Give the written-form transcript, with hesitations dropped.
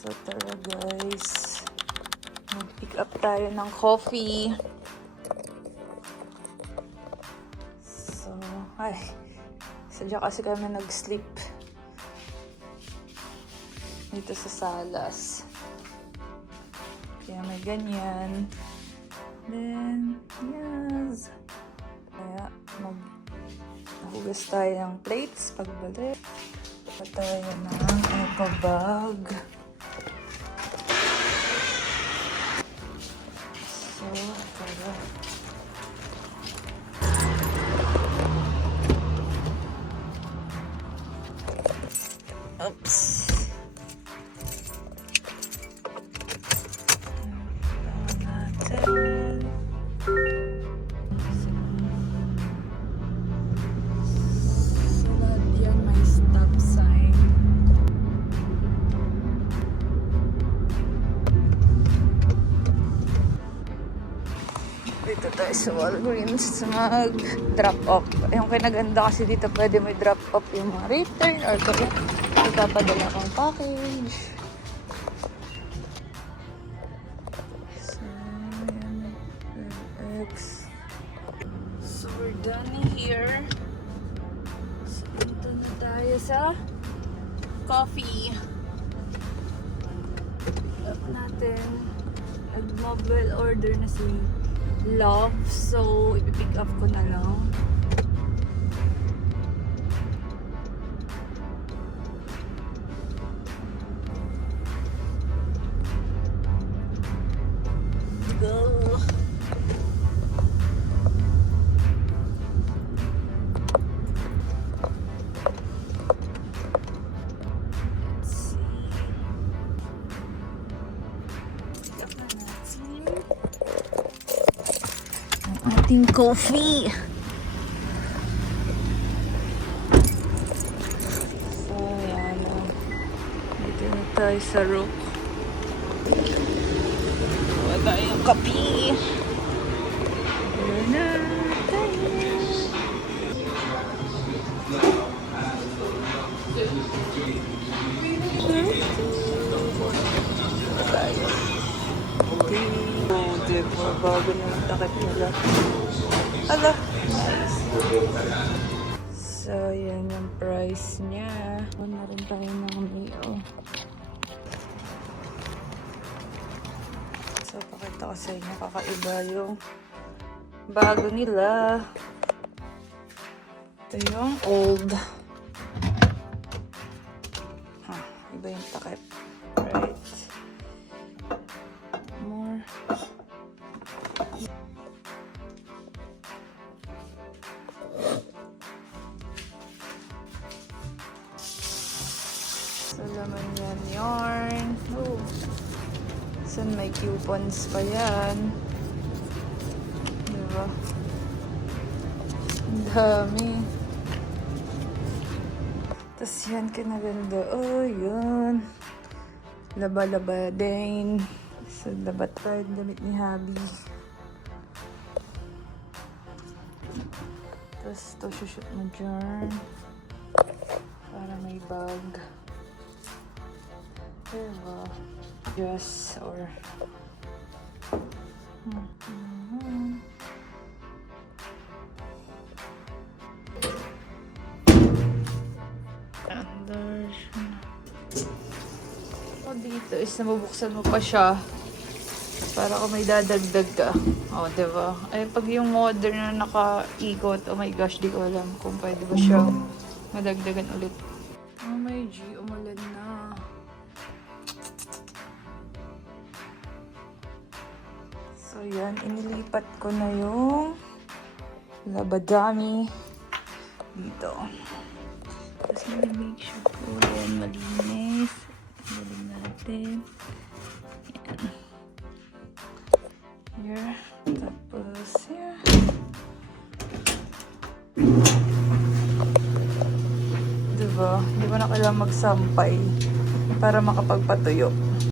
So tara guys, mag-pick up tayo ng coffee. So, sadya kasi kami nag-sleep dito sa salas. Kaya may ganyan. Then, yes. Kaya maghugas tayo ng plates pagbalik. Pa tayo ng eco bag. So, tara. Oops. Dito tayo sa Walgreens mag-drop off. Yung kinaganda kasi dito pwede may drop off yung mga return or kaya ikapadala kang package. So, yan. X. So, we're done here. So, dito na tayo sa coffee. Up natin. Nag-mobile order na si Love, so ipipick up ko na lang. Go! Let's see. Pick up na natin ating coffee. So, yan. Dito na tayo sa Rook. Kuha tayong kape. Ayan na tayo. Oh, diba? Bago na yung takip nila. Ala, nice. So, yan yung price niya. Ano na rin tayo ng meal. So, pakita ko sa inyo. Kakaiba yung bago nila. Ito yung old. Iba yung takip. Right. More. So, laman yan yarn. Oh. So, may coupons pa yan. Diba? Ang dami. Tapos yan, kinaganda. Oh, yun. Laba-laba din. So, dapat tayo damit ni Habi. Tapos, ito, shoot mo dyan. Para may bag. Diba? Dress or... Dito is nabubuksan mo pa siya para kung may dadagdag ka. O, diba? Ay, pag yung modern na naka-ikot, oh my gosh, di ko alam kung pwede ba siya madagdagan ulit. Oh my G, umulan na. So, yan. Inilipat ko na yung labadami dito. Tapos, make sure po yan malinis. Galing natin. Yan. Here. Tapos, here. Diba? Di ba na kailangan magsampay para makapagpatuyo?